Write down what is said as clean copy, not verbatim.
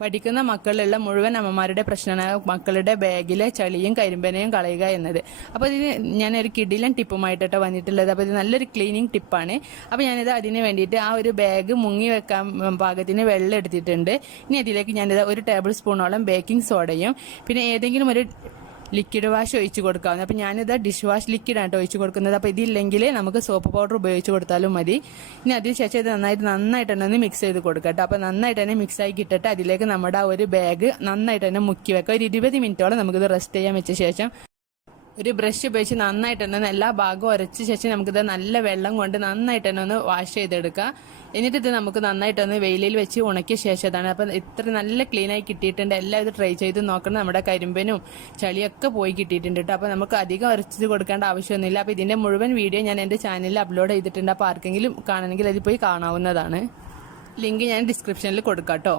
പഠിക്കുന്ന മക്കളുള്ള മുഴുവൻ അമ്മമാരുടെ പ്രശ്നമാണ് മക്കളുടെ ബാഗിലെ ചളിയും കരിമ്പനയും കളയുക എന്നത്. അപ്പോൾ ഇതിന് ഞാനൊരു കിടിലൻ ടിപ്പുമായിട്ടോ വന്നിട്ടുള്ളത്. അപ്പോൾ ഇത് നല്ലൊരു ക്ലീനിങ് ടിപ്പാണ്. അപ്പോൾ ഞാനിത് അതിന് വേണ്ടിയിട്ട് ആ ഒരു ബാഗ് മുങ്ങി വെക്കാൻ പാകത്തിന് വെള്ളം എടുത്തിട്ടുണ്ട്. ഇനി അതിലേക്ക് ഞാനിത് 1 ടേബിൾ സ്പൂണോളം ബേക്കിംഗ് സോഡയും പിന്നെ ഏതെങ്കിലും ഒരു ലിക്വിഡ് വാഷ് ഒഴിച്ച് കൊടുക്കാവുന്നത്. അപ്പോൾ ഞാനിത് ഡിഷ് വാഷ് ലിക്വിഡാണ് ഒഴിച്ച് കൊടുക്കുന്നത്. അപ്പോൾ ഇതില്ലെങ്കിൽ നമുക്ക് സോപ്പ് പൗഡർ ഉപയോഗിച്ച് കൊടുത്താലും മതി. ഇനി അതിന് ശേഷം ഇത് നന്നായിട്ട് തന്നെ ഒന്ന് മിക്സ് ചെയ്ത് കൊടുക്കുക കേട്ടോ. അപ്പോൾ നന്നായിട്ട് തന്നെ മിക്സ് ആക്കി ഇട്ടിട്ട് അതിലേക്ക് നമ്മുടെ ആ ഒരു ബാഗ് നന്നായിട്ട് തന്നെ മുക്കി വെക്കുക. ഒരു 20 മിനിറ്റോളം നമുക്കിത് റെസ്റ്റ് ചെയ്യാൻ വെച്ച ശേഷം ഒരു ബ്രഷ് ഉപയോഗിച്ച് നന്നായിട്ട് തന്നെ എല്ലാ ഭാഗവും ഉരച്ച ശേഷം നമുക്കിത് നല്ല വെള്ളം കൊണ്ട് നന്നായിട്ട് തന്നെ ഒന്ന് വാഷ് ചെയ്തെടുക്കുക. എന്നിട്ട് ഇത് നമുക്ക് നന്നായിട്ടൊന്ന് വെയിലിൽ വെച്ച് ഉണക്കിയ ശേഷം ഇതാണ്. അപ്പം ഇത്ര നല്ല ക്ലീനായി കിട്ടിയിട്ടുണ്ട്. എല്ലാം ഇത് ട്രൈ ചെയ്ത് നോക്കണം. നമ്മുടെ കരിമ്പനും ചളിയൊക്കെ പോയി കിട്ടിയിട്ടുണ്ട് കേട്ടോ. അപ്പോൾ നമുക്ക് അധികം ഉരച്ച് കൊടുക്കേണ്ട ആവശ്യമൊന്നുമില്ല. അപ്പോൾ ഇതിൻ്റെ മുഴുവൻ വീഡിയോ ഞാൻ എൻ്റെ ചാനലിൽ അപ്ലോഡ് ചെയ്തിട്ടുണ്ട്. അപ്പോൾ ആർക്കെങ്കിലും കാണണമെങ്കിൽ അതിൽ പോയി കാണാവുന്നതാണ്. ലിങ്ക് ഞാൻ ഡിസ്ക്രിപ്ഷനിൽ കൊടുക്കാം കേട്ടോ.